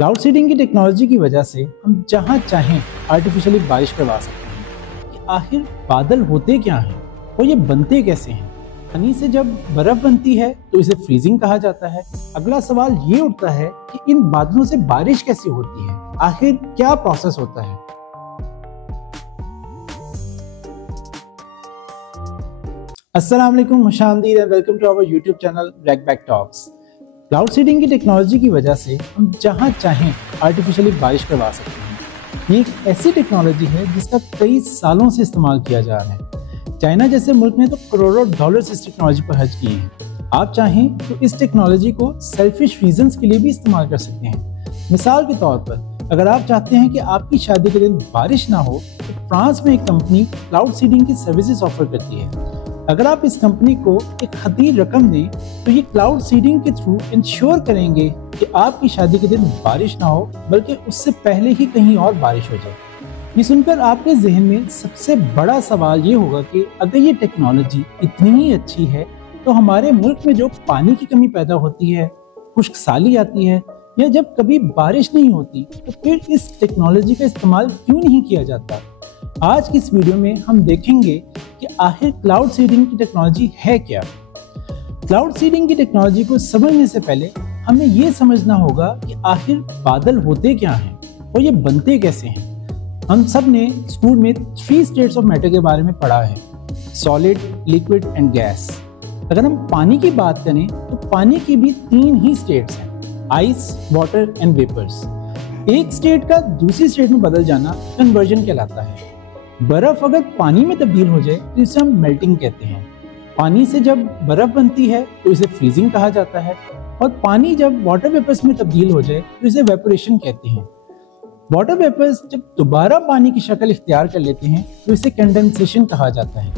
Cloud seeding की technology की वजह से हम जहां चाहें आर्टिफिशियली बारिश करवा सकते हैं। कि आखिर बादल होते क्या हैं और ये बनते कैसे हैं? पानी से जब बर्फ बनती है तो इसे फ्रीजिंग कहा जाता है। अगला सवाल ये उठता है कि इन बादलों से बारिश कैसे होती है, आखिर क्या प्रोसेस होता है? अस्सलाम वालेकुम, खुशामदीद and welcome to our YouTube channel Blackback Talks. Cloud seeding की टेक्नोलॉजी की वजह से हम जहां चाहें आर्टिफिशियली बारिश करवा सकते हैं। ये एक ऐसी टेक्नोलॉजी है जिसका कई सालों से इस्तेमाल किया जा रहा है। चाइना जैसे मुल्क ने तो करोड़ों डॉलर्स इस टेक्नोलॉजी पर खर्च किए हैं। आप चाहें तो इस टेक्नोलॉजी को सेल्फिश रीजंस के लिए भी इस्तेमाल कर सकते हैं। मिसाल के तौर पर अगर आप चाहते हैं कि आपकी शादी के दिन बारिश ना हो तो फ्रांस में एक कंपनी क्लाउड सीडिंग की सर्विसेज ऑफर करती है। अगर आप इस कंपनी को एक खतीर रकम दें तो ये क्लाउड सीडिंग के थ्रू इंश्योर करेंगे कि आपकी शादी के दिन बारिश ना हो, बल्कि उससे पहले ही कहीं और बारिश हो जाए। ये सुनकर आपके जहन में सबसे बड़ा सवाल ये होगा कि अगर ये टेक्नोलॉजी इतनी ही अच्छी है तो हमारे मुल्क में जो पानी की कमी पैदा होती है, खुश्कसाली आती है या जब कभी बारिश नहीं होती तो फिर इस टेक्नोलॉजी का इस्तेमाल क्यों नहीं किया जाता? आज की इस वीडियो में हम देखेंगे कि आखिर क्लाउड सीडिंग की टेक्नोलॉजी है क्या। क्लाउड सीडिंग की टेक्नोलॉजी को समझने से पहले हमें ये समझना होगा कि आखिर बादल होते क्या हैं और ये बनते कैसे हैं। हम सब ने स्कूल में 3 स्टेट्स ऑफ मैटर के बारे में पढ़ा है, सॉलिड, लिक्विड एंड गैस। अगर हम पानी की बात करें तो पानी की भी 3 ही स्टेट्स हैं, आइस, वाटर एंड वेपर्स। एक स्टेट का दूसरी स्टेट में बदल जाना कन्वर्जन कहलाता है। बर्फ अगर पानी में तब्दील हो जाए तो इसे हम मेल्टिंग कहते हैं। पानी से जब बर्फ बनती है तो इसे फ्रीजिंग कहा जाता है और पानी जब वाटर वेपर्स में तब्दील हो जाए तो इसे वेपोरेशन कहते हैं। वाटर वेपर्स जब दोबारा पानी की शक्ल इख्तियार कर लेते हैं तो इसे कंडेंसेशन कहा जाता है।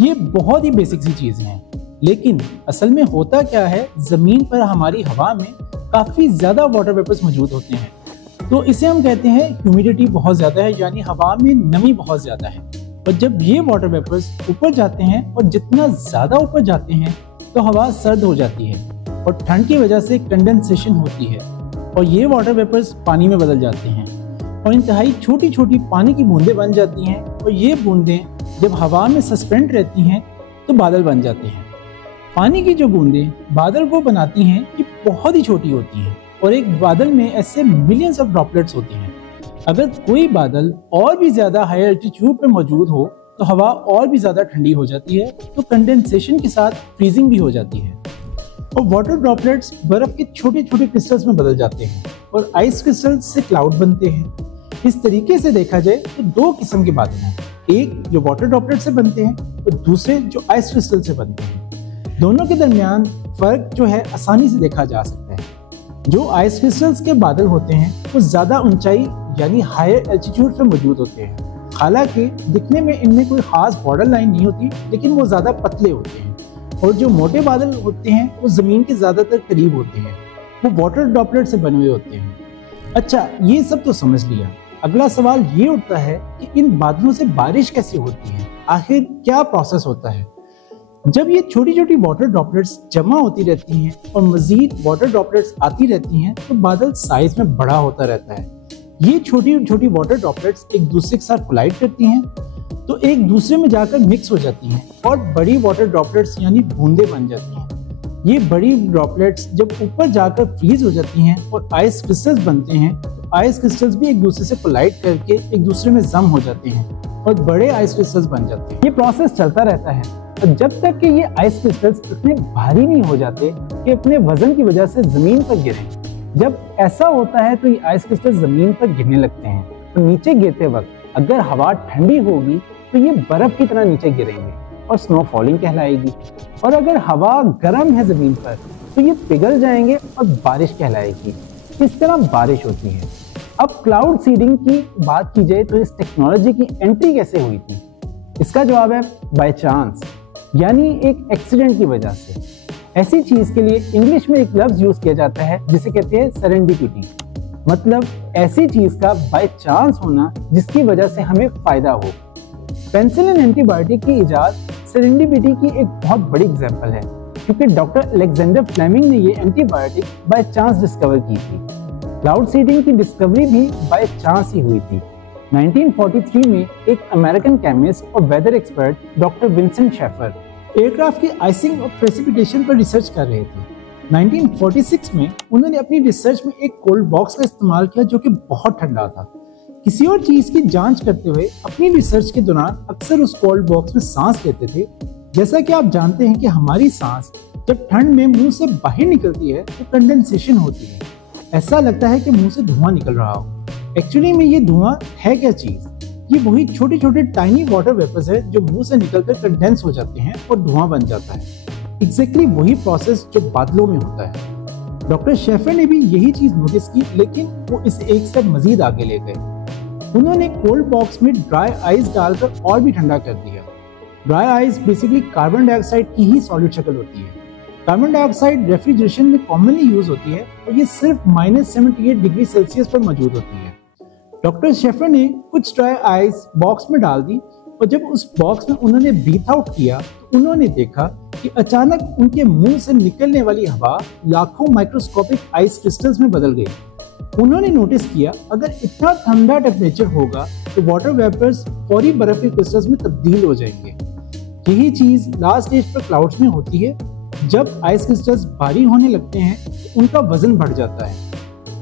ये बहुत ही बेसिक सी चीजें हैं, लेकिन असल में होता क्या है, जमीन पर हमारी हवा में काफी ज्यादा वाटर वेपर्स मौजूद होते हैं, तो इसे हम कहते हैं ह्यूमिडिटी बहुत ज्यादा है, यानी हवा में नमी बहुत ज्यादा है। और जब ये वाटर वेपर्स ऊपर जाते हैं और जितना ज्यादा ऊपर जाते हैं तो हवा सर्द हो जाती है और ठंड की वजह से कंडेंसेशन होती है और ये वाटर वेपर्स पानी में बदल जाते हैं और इंतहाई छोटी छोटी पानी की बूंदें बन जाती हैं। और ये बूंदें जब हवा में सस्पेंड रहती हैं तो बादल बन जाते हैं। पानी की जो बूंदें बादल को बनाती हैं ये बहुत ही छोटी होती हैं और एक बादल में ऐसे मिलियंस ऑफ ड्रॉपलेट्स होते हैं। अगर कोई बादल और भी ज्यादा हाई एल्टीट्यूड पर मौजूद हो तो हवा और भी ज्यादा ठंडी हो जाती है, तो कंडेंसेशन के साथ फ्रीजिंग भी हो जाती है और वाटर ड्रॉपलेट्स बर्फ के छोटे छोटे क्रिस्टल्स में बदल जाते हैं और आइस क्रिस्टल्स से क्लाउड बनते हैं। इस तरीके से देखा जाए तो 2 किस्म के बादल हैं, एक जो वाटर ड्रॉपलेट से बनते हैं और दूसरे जो आइस क्रिस्टल से बनते हैं। दोनों के दरमियान फर्क जो है आसानी से देखा जा सकता है। जो आइस क्रिस्टल्स के बादल होते हैं वो ज्यादा ऊंचाई यानी हायर एल्टीट्यूड पे मौजूद होते हैं। हालांकि दिखने में इनमें कोई खास बॉर्डर लाइन नहीं होती, लेकिन वो ज्यादा पतले होते हैं। और जो मोटे बादल होते हैं वो जमीन के ज्यादातर करीब होते हैं, वो वाटर ड्रॉपलेट से बने हुए होते हैं। अच्छा, ये सब तो समझ लिया। अगला सवाल ये उठता है कि इन बादलों से बारिश कैसे होती है, आखिर क्या प्रोसेस होता है? जब ये छोटी छोटी वाटर ड्रॉपलेट्स जमा होती रहती हैं और मजीद वाटर ड्रॉपलेट्स आती रहती हैं तो बादल साइज में बड़ा होता रहता है। ये छोटी छोटी वाटर ड्रॉपलेट्स एक दूसरे के साथ कोलाइड करती हैं तो एक दूसरे में जाकर मिक्स हो जाती हैं और बड़ी वाटर ड्रॉपलेट्स यानी बूंदें बन जाती हैं। ये बड़ी ड्रॉपलेट्स जब ऊपर जाकर फ्रीज हो जाती हैं और आइस क्रिस्टल्स बनते हैं तो आइस क्रिस्टल्स भी एक दूसरे से कोलाइड करके एक दूसरे में जम हो जाते हैं और बड़े आइस क्रिस्टल्स बन जाते हैं। ये प्रोसेस चलता रहता है और जब तक कि ये आइस क्रिस्टल्स इतने भारी नहीं हो जाते कि अपने वजन की वजह से जमीन पर गिरें। जब ऐसा होता है तो ये आइस क्रिस्टल जमीन पर गिरने लगते हैं और नीचे गिरते वक्त अगर हवा ठंडी होगी तो ये बर्फ की तरह नीचे गिरेंगे और स्नो फॉलिंग कहलाएगी, और अगर हवा गर्म है जमीन पर तो ये पिघल जाएंगे और बारिश कहलाएगी। इस तरह बारिश होती है। अब क्लाउड सीडिंग की बात की जाए तो इस टेक्नोलॉजी की एंट्री कैसे हुई थी? इसका जवाब है बाय चांस, यानी एक एक्सीडेंट की वजह से। ऐसी चीज के लिए इंग्लिश में एक लफ्ज यूज किया जाता है जिसे कहते हैं सेरेंडिपिटी, मतलब ऐसी चीज का बाय चांस होना जिसकी वजह से हमें फायदा हो। पेनिसिलिन एंटीबायोटिक की इजाद सेरेंडिपिटी की एक बहुत बड़ी एग्जांपल है, क्योंकि डॉक्टर अलेक्जेंडर फ्लेमिंग ने ये एंटीबायोटिक बाय चांस डिस्कवर की थी। क्लाउड सीडिंग की डिस्कवरी भी बाय चांस ही हुई थी। 1943 में एक अमेरिकन केमिस्ट और weather expert doctor Vincent Schaefer aircraft की आइसिंग और प्रेसिपिटेशन पर रिसर्च कर रहे थे। 1946 में उन्होंने अपनी रिसर्च में एक कोल्ड बॉक्स का इस्तेमाल किया जो कि बहुत ठंडा था। किसी और चीज की जांच करते हुए अपनी रिसर्च के दौरान अक्सर उस कोल्ड बॉक्स में सांस लेते थे। जैसा कि आप जानते हैं कि हमारी सांस जब ठंड में मुंह से बाहर निकलती है तो कंडेंसेशन होती है। ऐसा लगता है कि मुंह से धुआं निकल रहा हो। एक्चुअली में ये धुआं है क्या चीज? ये वही छोटे छोटे टाइनी वाटर वेपर्स है जो मुंह से निकलकर कंडेंस हो जाते हैं और धुआं बन जाता है। एग्जैक्टली वही प्रोसेस जो बादलों में होता है। डॉक्टर शेफर ने भी यही चीज नोटिस की, लेकिन वो इसे एक स्टेप मजीद आगे ले गए। उन्होंने कोल्ड बॉक्स में ड्राई आइस डालकर और भी ठंडा कर दिया। Dry ice basically carbon dioxide की ही सॉलिड शक्ल होती है। कार्बन डाइऑक्साइड रेफ्रिजरेशन में कॉमनली यूज होती है और ये सिर्फ -78 डिग्री सेल्सियस पर मौजूद होती है। डॉक्टर शेफर ने कुछ ड्राई आइस बॉक्स में डाल दी और जब उस बॉक्स में उन्होंने ब्रीथ आउट किया तो उन्होंने देखा कि अचानक उनके मुंह से निकलने वाली हवा लाखों माइक्रोस्कोपिक आइस क्रिस्टल्स में बदल गई। उन्होंने नोटिस किया अगर इतना ठंडा टेम्परेचर होगा तो वाटर वेपर्स फौरी बर्फ के क्रिस्टल्स में तब्दील हो जाएंगे। यही चीज लास्ट स्टेज पर क्लाउड्स में होती है। जब आइस क्रिस्टल्स भारी होने लगते हैं तो उनका वजन बढ़ जाता है।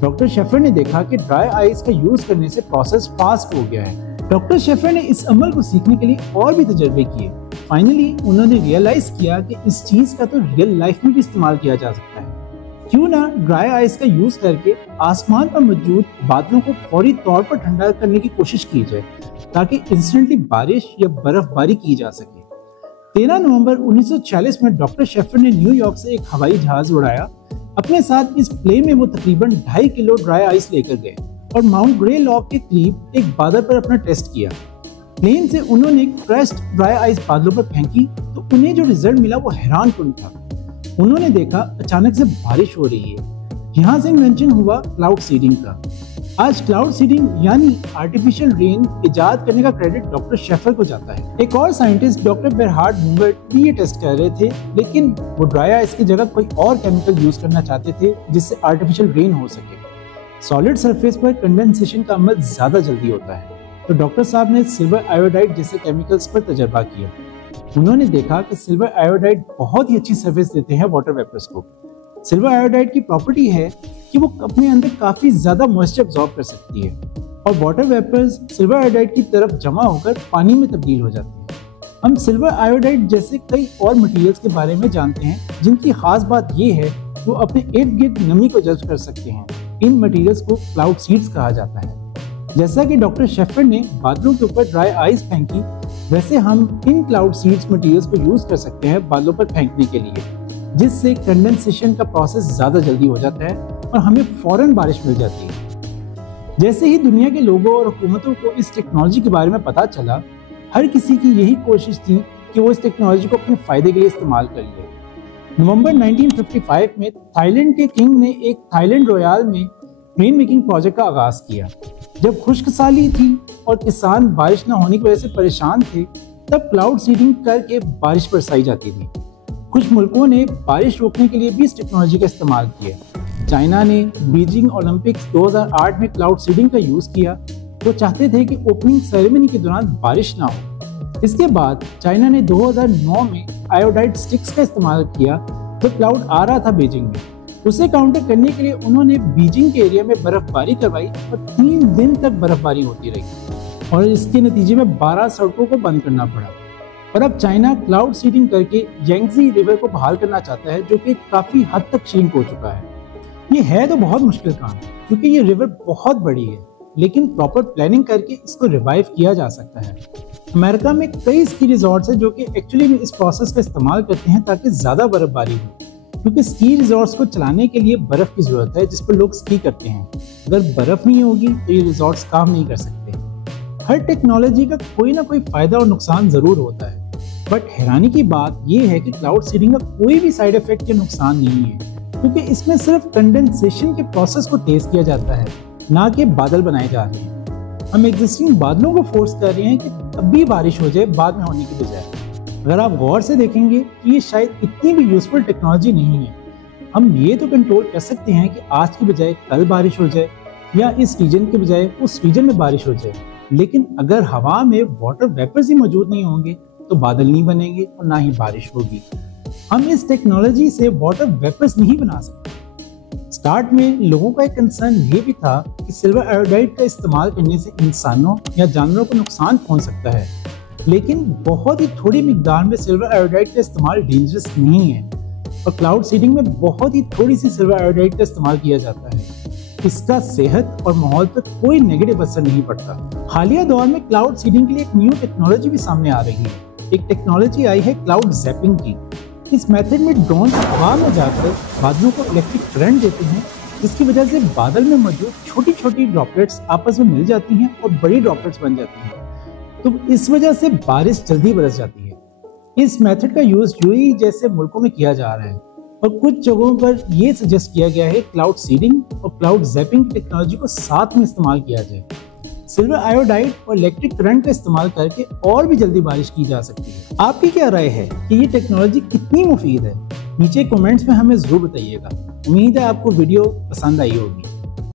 डॉक्टर शेफर ने देखा कि ड्राई आइस का यूज करने से प्रोसेस फास्ट हो गया है। डॉक्टर शेफर ने इस अमल को सीखने के लिए और भी तजर्बे किए। फाइनली उन्होंने रियलाइज किया कि इस चीज का तो रियल लाइफ में भी इस्तेमाल किया जा सकता है। क्यों ना ड्राई आइस का यूज करके आसमान पर मौजूद बादलों को फौरी तौर पर ठंडा करने की कोशिश की जाए ताकि इंस्टेंटली बारिश या बर्फबारी की जा सके। 13 नवंबर 1946 में डॉक्टर शेफर ने न्यूयॉर्क से एक हवाई जहाज उड़ाया। अपने साथ इस प्लेन में वो तकरीबन 2.5 किलो ड्राई आइस लेकर गए और माउंट ग्रे लॉक के करीब एक बादल पर अपना टेस्ट किया। प्लेन से उन्होंने क्रस्ट ड्राई आइस बादलों पर फेंकी तो उन्हें जो रिजल्ट मिला वो हैरानकुन था। उन्होंने देखा अचानक से बारिश हो रही है। यहाँ से इन्वेंशन हुआ क्लाउड सीडिंग का। आज क्लाउड सीडिंग यानी आर्टिफिशियल रेन इजाद करने का क्रेडिट डॉक्टर शेफर को जाता है। एक और साइंटिस्ट डॉक्टर बेरहार्ड मुंगर्ट भी ये टेस्ट कर रहे थे, लेकिन वो ड्राई आइस की जगह कोई और केमिकल यूज करना चाहते थे जिससे आर्टिफिशियल रेन हो सके। सॉलिड सरफेस पर कंडेंसेशन का अमल ज्यादा जल्दी होता है, तो डॉक्टर साहब ने सिल्वर आयोडाइड जैसे केमिकल्स पर तजर्बा किया। उन्होंने देखा कि सिल्वर आयोडाइड बहुत ही अच्छी सर्विस देते हैं वाटर वेपर्स को। सिल्वर आयोडाइड की प्रॉपर्टी है कि वो अपने अंदर काफी ज्यादा मॉइस्चर अब्सॉर्ब कर सकती है और वाटर वेपर्स सिल्वर आयोडाइड की तरफ जमा होकर पानी में तब्दील हो जाती है। हम सिल्वर आयोडाइड जैसे कई और मटेरियल्स के बारे में जानते हैं जिनकी खास बात ये है वो अपने इर्द गिर्द नमी को जज कर सकते हैं। इन मटेरियल्स को क्लाउड सीड्स कहा जाता है। जैसा कि डॉक्टर शेफर ने बादलों के ऊपर ड्राई आइस फेंकी, वैसे हम इन क्लाउड सीड्स मटेरियल्स को यूज कर सकते हैं बादलों पर फेंकने के लिए, जिससे कंडेंसेशन का प्रोसेस ज्यादा जल्दी हो जाता है और हमें फौरन बारिश मिल जाती है। जैसे ही दुनिया के लोगों और हुकूमतों को इस टेक्नोलॉजी के बारे में पता चला, हर किसी की यही कोशिश थी कि वो इस टेक्नोलॉजी को अपने फायदे के लिए इस्तेमाल कर ले। नवंबर 1955 में थाईलैंड के किंग ने एक थाईलैंड रॉयल में रेन मेकिंग प्रोजेक्ट का आगाज किया। जब खुश्क साली थी और किसान बारिश न होने की वजह से परेशान थे, तब क्लाउड सीडिंग करके बारिश बरसाई जाती थी। कुछ मुल्कों ने बारिश रोकने के लिए भी इस टेक्नोलॉजी का इस्तेमाल किया। चाइना ने बीजिंग ओलंपिक्स 2008 में क्लाउड सीडिंग का यूज किया। वो चाहते थे कि ओपनिंग सेरेमनी के दौरान बारिश ना हो। इसके बाद चाइना ने 2009 में आयोडाइड स्टिक्स का इस्तेमाल किया तो क्लाउड आ रहा था बीजिंग में। उसे काउंटर करने के लिए उन्होंने बीजिंग के एरिया में बर्फबारी करवाई और 3 दिन तक बर्फबारी होती रही और इसके नतीजे में 12 सड़कों को बंद करना पड़ा। और अब चाइना क्लाउड सीडिंग करके यांगजी रिवर को बहाल करना चाहता है, जो कि काफी हद तक श्रिंक हो चुका है। ये है तो बहुत मुश्किल काम, क्योंकि ये रिवर बहुत बड़ी है, लेकिन प्रॉपर प्लानिंग करके इसको रिवाइव किया जा सकता है। अमेरिका में कई स्की रिजॉर्ट्स हैं जो कि एक्चुअली में इस प्रोसेस का इस्तेमाल करते हैं ताकि ज्यादा बर्फबारी हो, क्योंकि स्की रिजॉर्ट्स को चलाने के लिए बर्फ की जरूरत है जिस पर लोग स्की करते हैं। अगर बर्फ नहीं होगी तो ये रिजॉर्ट्स काम नहीं कर सकते। हर टेक्नोलॉजी का कोई ना कोई फायदा और नुकसान जरूर होता है, बट हैरानी की बात यह है कि क्लाउड सीडिंग का कोई भी साइड इफेक्ट या नुकसान नहीं है, क्योंकि इसमें सिर्फ कंडेंसेशन के प्रोसेस को तेज किया जाता है, ना कि बादल बनाए जा रहे हैं। हम एग्जिस्टिंग बादलों को फोर्स कर रहे हैं कि तब भी बारिश हो जाए बाद में होने की बजाय। अगर आप गौर से देखेंगे तो ये शायद इतनी भी यूजफुल टेक्नोलॉजी नहीं है। हम ये तो कंट्रोल कर सकते हैं कि आज की बजाय कल बारिश हो जाए या इस रीजन के बजाय उस रीजन में बारिश हो जाए, लेकिन अगर हवा में वाटर वेपर्स ही मौजूद नहीं होंगे तो बादल नहीं बनेंगे और ना ही बारिश होगी। हम इस टेक्नोलॉजी से वाटर वेपर्स नहीं बना सकते। स्टार्ट में लोगों का एक कंसर्न ये भी था कि सिल्वर आयोडाइड का इस्तेमाल करने से इंसानों या जानवरों को नुकसान पहुंच सकता है, लेकिन बहुत ही थोड़ी मिकदार में सिल्वर आयोडाइड का इस्तेमाल डेंजरस नहीं है और क्लाउड सीडिंग में बहुत ही थोड़ी सी सिल्वर आयोडाइड का इस्तेमाल किया जाता है। इसका सेहत और माहौल पर कोई नेगेटिव असर नहीं पड़ता। हालिया दौर में क्लाउड सीडिंग के लिए एक न्यू टेक्नोलॉजी भी सामने आ रही है। एक टेक्नोलॉजी आई है क्लाउड जैपिंग की। इस मेथड में ड्रोन हवा में जाकर बादलों को इलेक्ट्रिक करंट देते हैं, जिसकी वजह से बादल में मौजूद छोटी छोटी ड्रॉपलेट्स आपस में मिल जाती हैं और बड़ी ड्रॉपलेट्स बन जाती हैं। तो इस वजह से बारिश जल्दी बरस जाती है। इस मेथड का यूज यूएई जैसे मुल्कों में किया जा रहा है और कुछ जगहों पर यह सजेस्ट किया गया है क्लाउड सीडिंग और क्लाउड जैपिंग टेक्नोलॉजी को साथ में इस्तेमाल किया जाए। सिल्वर आयोडाइड और इलेक्ट्रिक करंट का इस्तेमाल करके और भी जल्दी बारिश की जा सकती है। आपकी क्या राय है कि ये टेक्नोलॉजी कितनी मुफीद है? नीचे कमेंट्स में हमें जरूर बताइएगा। उम्मीद है आपको वीडियो पसंद आई होगी।